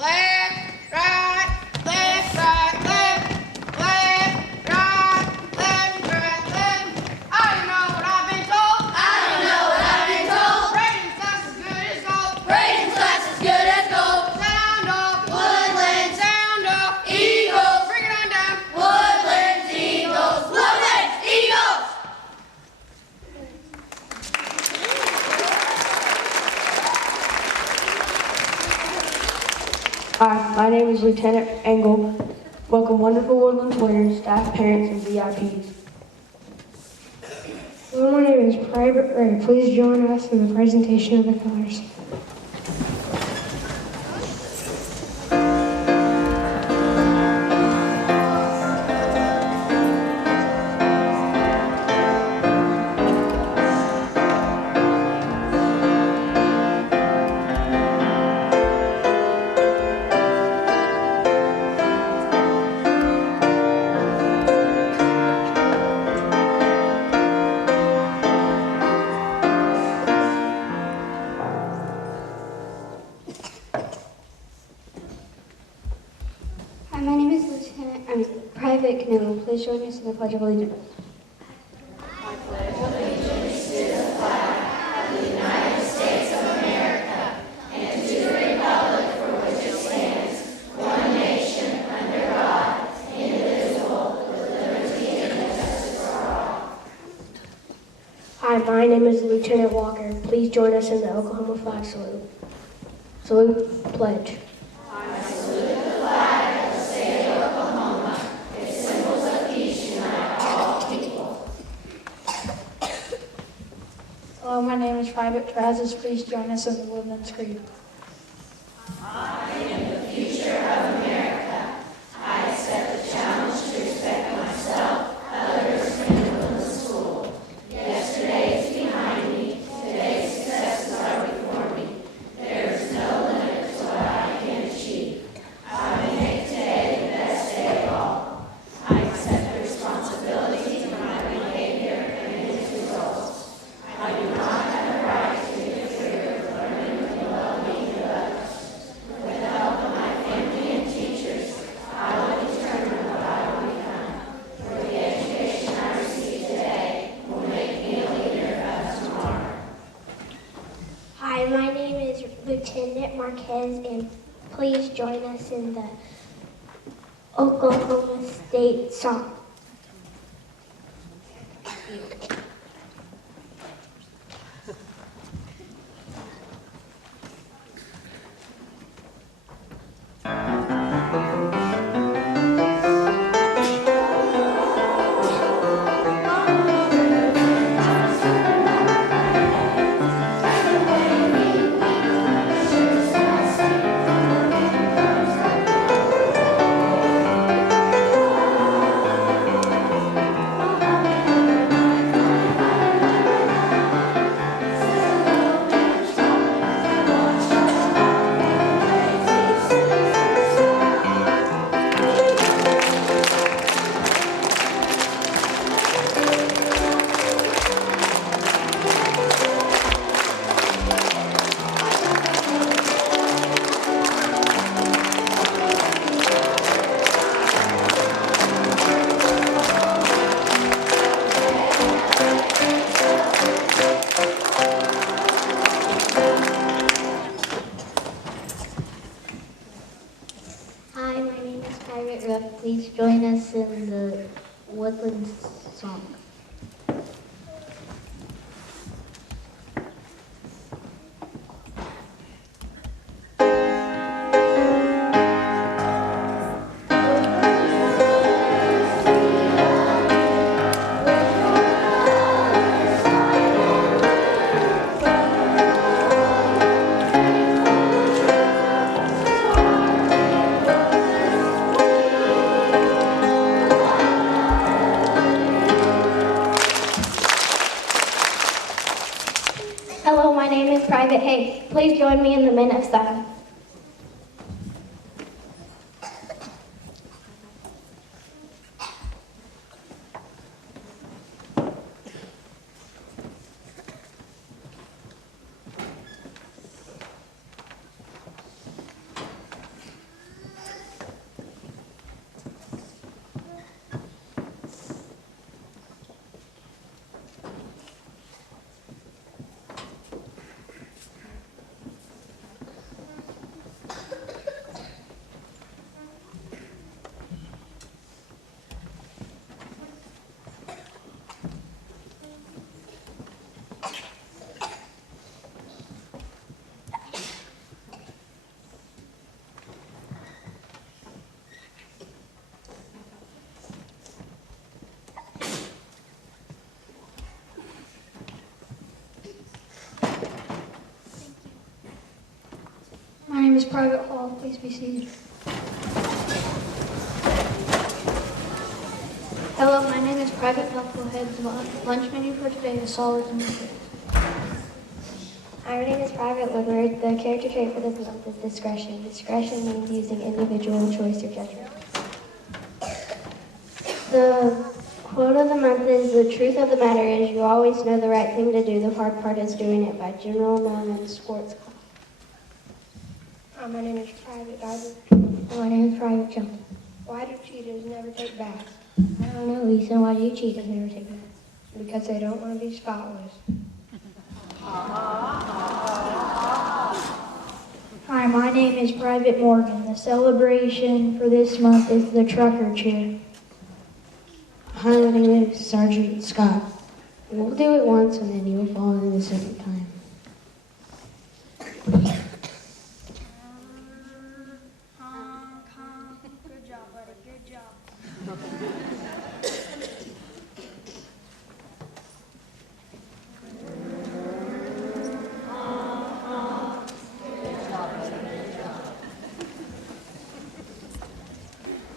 Left, right, left, right, left, left, right, left, right, left. I don't know what I've been told. I don't know what I've been told. Braden's class as good as gold. Braden's class as good as gold. Sound off, Woodlands. Sound off, Eagles. Bring it on down. Woodlands Eagles. Woodlands Eagles. Hi, my name is Lieutenant Engel. Welcome wonderful Woodlands players, staff, parents, and VIPs. Hello, my name is Private Ray. Please join us in the presentation of the colors. Hi, my name is Private Canoe. Please join us in the Pledge of Allegiance. Hi, my name is Lieutenant Walker. Please join us in the Oklahoma flag salute. Salute, pledge. Hello, my name is Private Brazos. Please join us in the Woodlands Creed. Hi, my name is Lieutenant Marquez, and please join us in the Oklahoma State song. Hi, my name is Private Rep. Please join us in the Woodlands song. Hello, my name is Private Hayes. Please join me in the Minute of Silence. is Private Hall. Please be seated. Hello, my name is Private Knucklehead. The lunch menu for today is solids and liquids. Hi, my name is Private Woodward. The character trait for this month is discretion. Discretion means using individual choice or judgment. The quote of the month is, "The truth of the matter is you always know the right thing to do. The hard part is doing it," by General Millman's Sports Club. My name is Private Diver. My name is Private Jump. Why do cheaters never take baths? I don't know, Ethan. Why do you cheaters never take baths? Because they don't want to be spotless. Hi, my name is Private Morgan. The celebration for this month is the trucker cheer. Hi, my name is Sergeant Scott. We'll do it once and then you'll fall in the second time. Good job, buddy. Good job.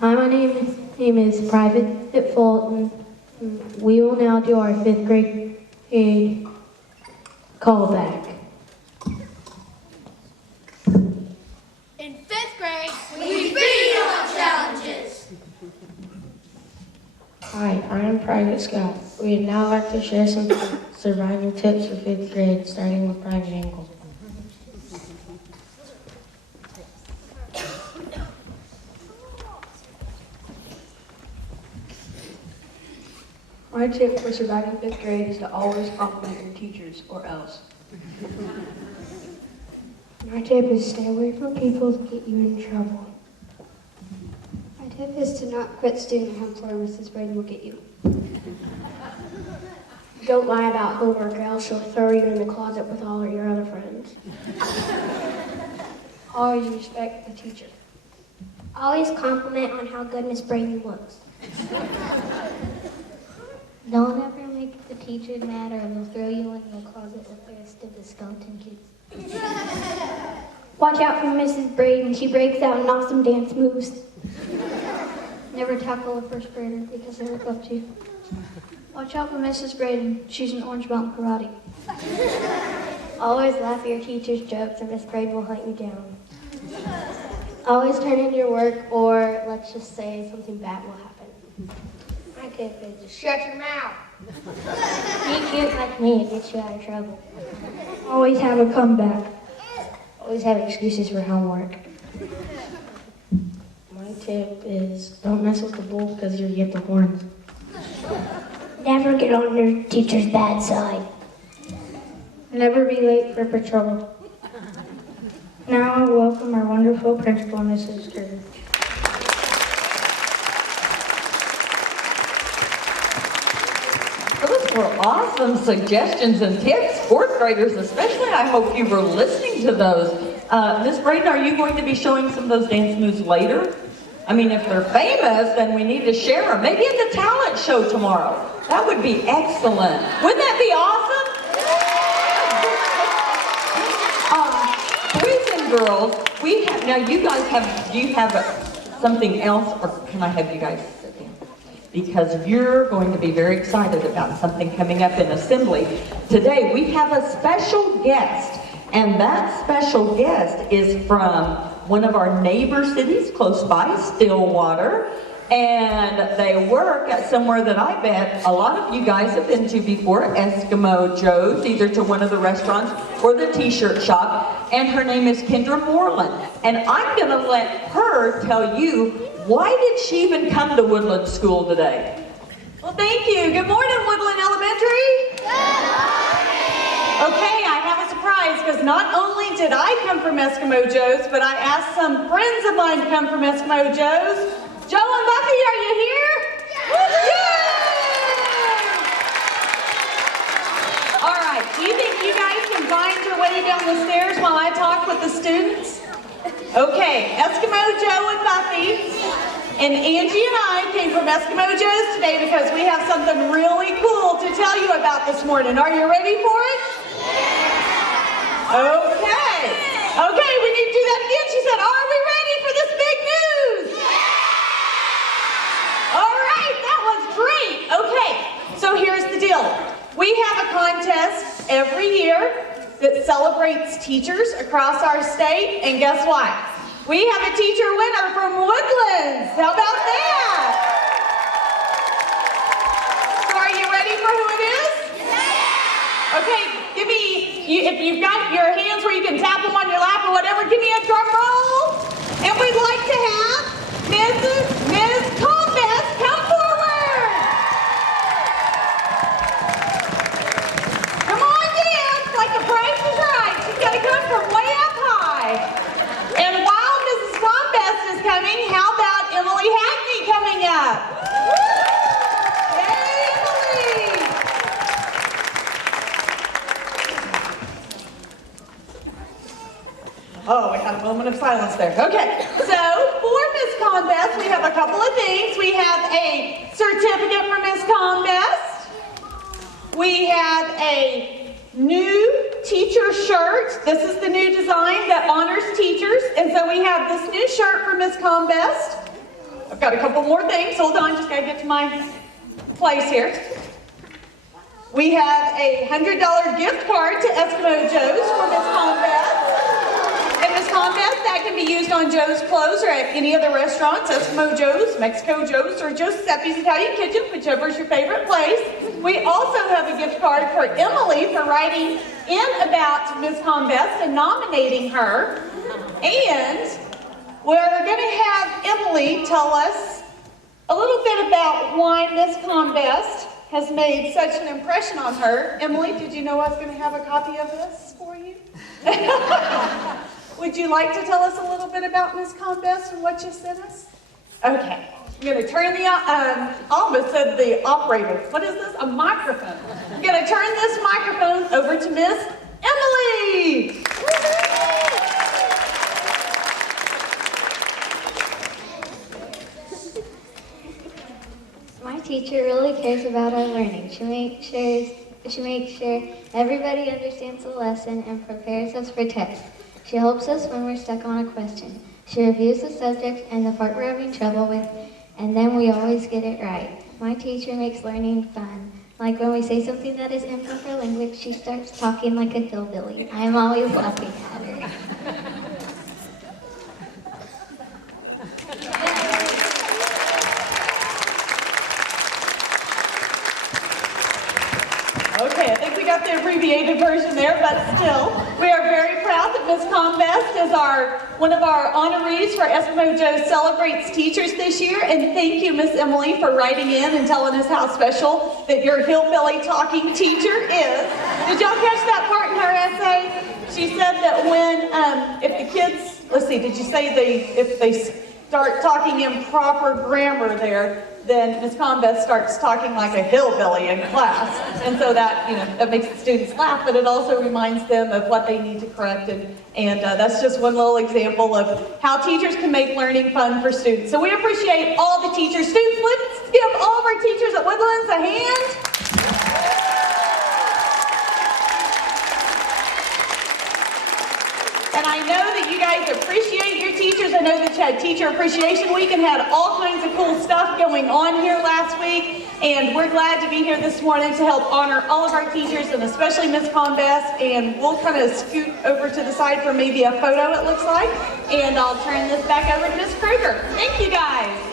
Hi, my name is Private Fulton. We will now do our 5th grade callback. In 5th grade, we beat on challenges. Hi, I am Private Scott. We'd now like to share some survival tips for 5th grade, starting with Private Ankle. My tip for surviving 5th grade is to always compliment your teachers, or else. My tip is stay away from people that get you in trouble. My tip is to not quit student council or Mrs. Braden will get you. Don't lie about homework or else she'll throw you in the closet with all of your other friends. Always respect the teacher. Always compliment on how good Miss Braden looks. Don't ever make the teacher mad or they'll throw you in the closet with the rest of the skeleton kids. Watch out for Mrs. Braden. She breaks out in awesome dance moves. Never tackle a first grader because they look up to you. Watch out for Mrs. Braden. She's in Orange Mountain Karate. Always laugh at your teacher's jokes or Miss Braden will hunt you down. Always turn in your work or let's just say something bad will happen. My tip is just shut your mouth. Be cute like me, it gets you out of trouble. Always have a comeback. Always have excuses for homework. My tip is don't mess with the bull because you'll get the horns. Never get on your teacher's bad side. Never be late for patrol. Now I welcome our wonderful principal, Mrs. Curry. Those were awesome suggestions and tips, 4th graders especially. I hope you were listening to those. Miss Braden, are you going to be showing some of those dance moves later? I mean, if they're famous, then we need to share them. Maybe at the talent show tomorrow. That would be excellent. Wouldn't that be awesome? Boys and girls, we have, now you guys have, do you have something else, or can I have you guys sit down? Because you're going to be very excited about something coming up in assembly. Today we have a special guest, and that special guest is from one of our neighbor cities close by, Stillwater, and they work at somewhere that I bet a lot of you guys have been to before, Eskimo Joe's, either to one of the restaurants or the t-shirt shop, and her name is Kendra Moreland. And I'm gonna let her tell you, why did she even come to Woodland School today? Well, thank you. Good morning, Woodland Elementary. Good morning. Okay, I have a surprise, because not only did I come from Eskimo Joe's, but I asked some friends of mine to come from Eskimo Joe's. Joe and Buffy, are you here? Yay! All right, do you think you guys can find your way down the stairs while I talk with the students? Okay, Eskimo Joe and Buffy, and Angie and I came from Eskimo Joe's today because we have something really cool to tell you about this morning. Are you ready for it? Yeah! Okay. Okay, we need to do that again. She said, are we ready for this big news? All right, that was great. Okay, so here's the deal. We have a contest every year that celebrates teachers across our state, and guess what? We have a teacher winner from Woodlands. How about that? So are you ready for who it is? Okay, give me, if you've got your hands where you can tap them on your lap or whatever, give me a drum roll. And we'd like to have Ms. Combest come forward. Come on, dance like the price is right. She's got to come from way up high. And while Mrs. Combest is coming, how about Emily Hackney coming up? Yay, Emily! Oh, we had a moment of silence there. Okay, so for Ms. Combest, we have a couple of things. We have a certificate for Ms. Combest. We have a new teacher shirt. This is the new design that honors teachers. And so we have this new shirt for Ms. Combest. I've got a couple more things. Hold on, just gotta get to my place here. We have a $100 gift card to Eskimo Joe's for Ms. Combest. And Ms. Combest, that can be used on Joe's Clothes or at any other restaurants, Eskimo Joe's, Mexico Joe's, or Giuseppe's Italian Kitchen, whichever is your favorite place. We also have a gift card for Emily for writing in about Ms. Combest and nominating her. And we're going to have Emily tell us a little bit about why Ms. Combest has made such an impression on her. Emily, did you know I was going to have a copy of this for you? Would you like to tell us a little bit about Ms. Combest and what you sent us? Okay. I'm going to turn the, I almost said the operator. What is this? A microphone. I'm going to turn this microphone over to Miss Emily. My teacher really cares about our learning. She makes sure everybody understands the lesson and prepares us for tests. She helps us when we're stuck on a question. She reviews the subject and the part we're having trouble with, and then we always get it right. My teacher makes learning fun. Like when we say something that is improper language, she starts talking like a hillbilly. I am always laughing at her. Okay, I think we got the abbreviated version there, but still, we are very proud that Ms. Combest is one of our honorees for Eskimo Joe Celebrates Teachers this year. And thank you, Miss Emily, for writing in and telling us how special that your hillbilly talking teacher is. Did y'all catch that part in her essay? She said that when, if the kids, let's see, did you say if they start talking improper grammar there, then Ms. Combest starts talking like a hillbilly in class. And so that, that makes the students laugh, but it also reminds them of what they need to correct. And that's just one little example of how teachers can make learning fun for students. So we appreciate all the teachers. Students, let's give all of our teachers at Woodlands a hand. And I know that you guys appreciate your teachers. I know that you had Teacher Appreciation Week and had all kinds of cool stuff going on here last week. And we're glad to be here this morning to help honor all of our teachers and especially Ms. Combest. And we'll kind of scoot over to the side for maybe a photo, it looks like. And I'll turn this back over to Ms. Kruger. Thank you guys.